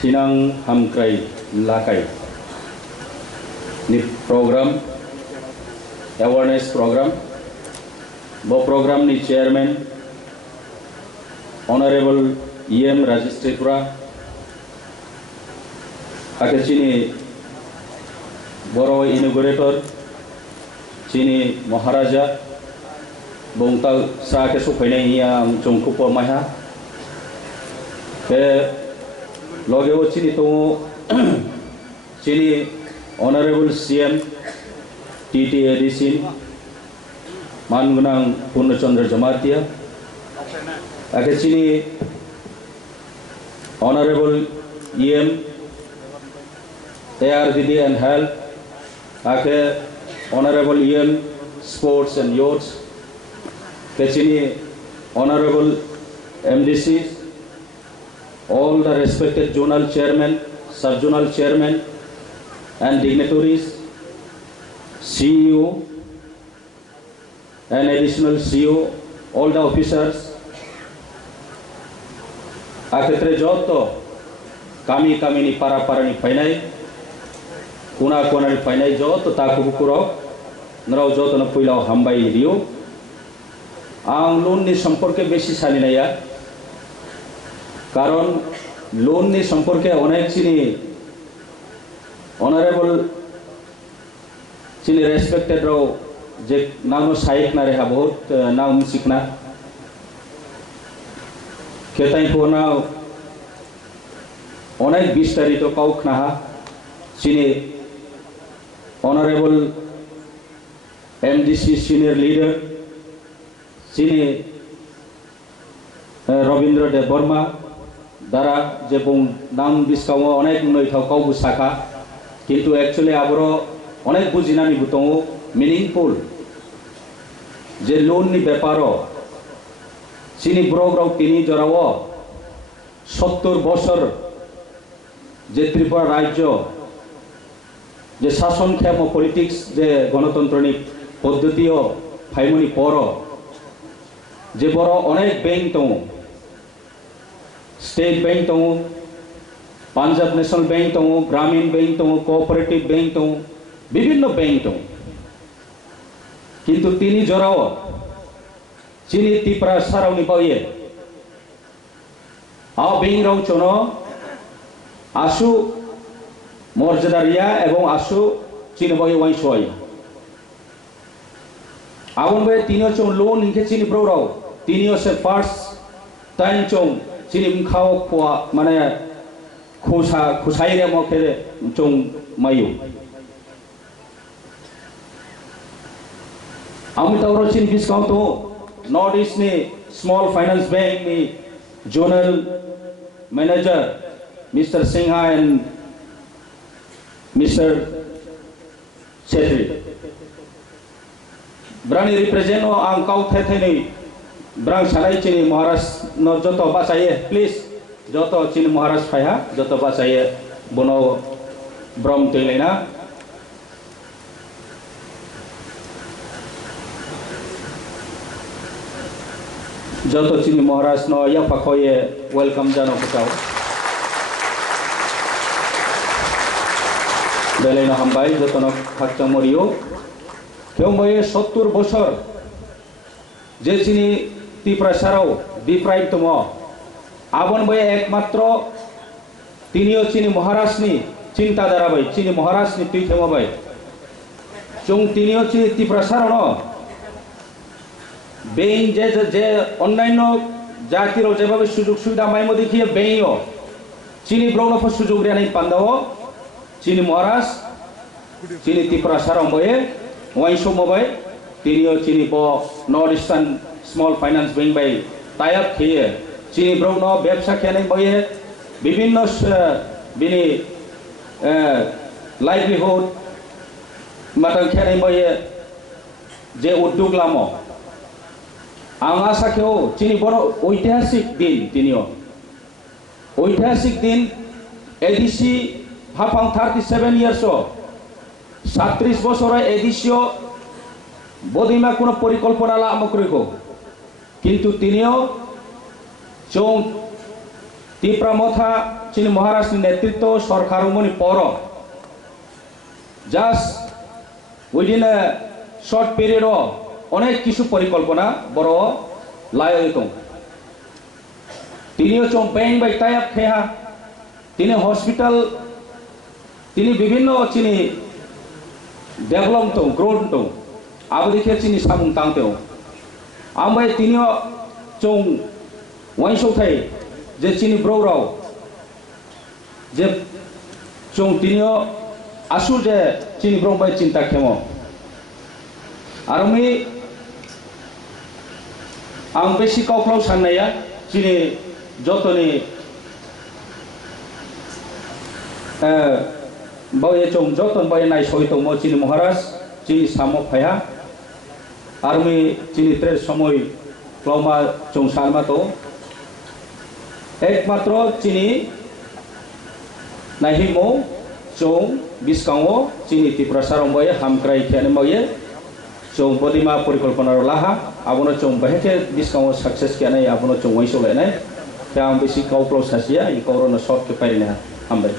Tinang Hamkrai Lakai ni program awareness program bo program ni chairman honorable EM Rajesh Tripura ake chini boro inaugurator chini Maharaja bongtal sa ke supainai ia jongkupo maha ke loge wo chini to chini honorable CM TT Edisin Mangunang Purnachandra Jamatia ake chini honorable EM ARDD and Health ake honorable EM Sports and Youths ke chini honorable MDCs, all the respected zonal chairmen, sub-zonal chairmen and dignitaries, CEO and additional CEO, all the officers, aketre joto kami ni para ni painai, kuna ni painai joto taku bukuro, nrau joto na puilau hambai rio, ang loan ni সম্পর্কে বেশি জানি না ya, কারণ loan নি সম্পর্কে অনেক চিনি honourable চিনি রেসপেক্টেড রাও যে নাম সাইক না রেহা বহুত নাম শিখনা কেতাই কোনা অনেক বিস্তারিত কাউক না চিনি অনারেবল এমডিসি সিনিয়র লিডার চিনি রবীন্দ্র দেব বর্মা দ্বারা যে নাম বিস্কাও অনেক নইথাও কাউ শাখা কিন্তু অ্যাকচুয়ালি আবর অনেক বুঝিনানি বুতং মিনিংফুল যে লোন নি ব্যাপার চিনি ব্রগ্রাও তিনি জরাও 70 বছর যে ত্রিপুরা রাজ্য যে শাসন ক্ষেম পলিটিক্স যে গণতন্ত্রনিক পদ্ধতিও ফাইমনি পর যে বড় অনেক ব্যাংক দং স্টেট ব্যাংক দং পাঞ্জাব ন্যাশনাল ব্যাংক দং গ্রামীণ ব্যাংক দং কোঅপারেটিভ ব্যাংক দং বিভিন্ন ব্যাংক দং কিন্তু তিনি জরাও চিনি ত্রিপুরা সারাউনি পাইয়ে আ ব্যাংক রাও চন আশু মর্যাদা রিয়া এবং আশু চিনি বই ওয়াইসই আবন বই তিনিও চং লোন হিংকে চিনি ব্রোরাও তিনিও সে ফার্স্ট টাইম চং চিনি খাও খোয়া মানে খুসাইরে মখে চং মায়ু আমি তাওর চিনি বিস্কাউন্ট তো নর্থ ইস্ট নি স্মল ফাইন্যান্স ব্যাংক নি zonal manager mister Sinha and mister Setri Brani represent o ang kau the ni brang salai chini Maharaj no joto basaye please joto chini Maharaj phaiha joto basaye bono brom telena joto chini Maharaj no ya pakhoye welcome jano kutao Belena hambai joto no khakcha morio কেউ বয়ে 70 বছর যে চিনি ত্রিপুরা সারাও বিপ্রায়তম আবন বয়ে একমাত্র তিনিও চিনি মহারাষ্ট্রনি চিন্তাধারা বই চিনি মহারাষ্ট্রনি তুই থেমো বই চং তিনিও চিনি ত্রিপুরা সারানো বেইন যে অন্যান্য জাতির যেভাবে সুযোগ সুবিধা মাইমো দেখিয়ে বেইও চিনি ব্রৌনফ সুযোগ রেনাই পান্দাও চিনি মহারাষ্ট্র চিনি ত্রিপুরা সারাও বয়ে ওয়াইসো মোবাই তিনিও চিনি ব north eastern small finance bank বাই টাইপ খেয়ে চিনি ব্রৌন ব্যবসা খেয়ে বইয়ে বিভিন্ন বিনি লাইভলিহুড মাটাং খেয়ে বইয়ে যে উদ্যোগ লাম আং আশা খেয়েও চিনি বড় ঐতিহাসিক দিন তিনিও ঐতিহাসিক দিন এডিসি হাফাং 37 ইয়ার্স 37 বছর এডিসিও বদিমা কোনো পরিকল্পনা লাম করিব কিন্তু তিনিও চং Tipra motha chini Maharashtra netritto sorkarumoni poro just within a short period of onek kisu porikolpona boro layo itong tinio chong bank by tie-up kheha tini hospital tini bibhinno chini develop tong grow tong abodikhe chini samung tang tong ambai tinio chong waisho thai je chini bro rao je chong tinio asu je chini bro bai cinta khemo armi ang besi kauplau sanaya chini jotoni baye chong joton baye nai soitong mo chini Maharashtra chini samok phaya armi chini tre somoy ploma chong salma to একমাত্র চিনি নাহিমো চং বিস্কাও চিনি ত্রিপুরা বয়ে হামক্রাই খেয়ানে বয়ে চং বদিমা পরিকল্পনার লাহা আবনো চং বাহেকে বিস্কাও সাকসেস খেয়ানে আবনো চং ওয়াইসো লাইনাই তা বেশি কাউপ্লো সাসিয়া ই কৌরনো শর্ট কে পাইনা হামবাই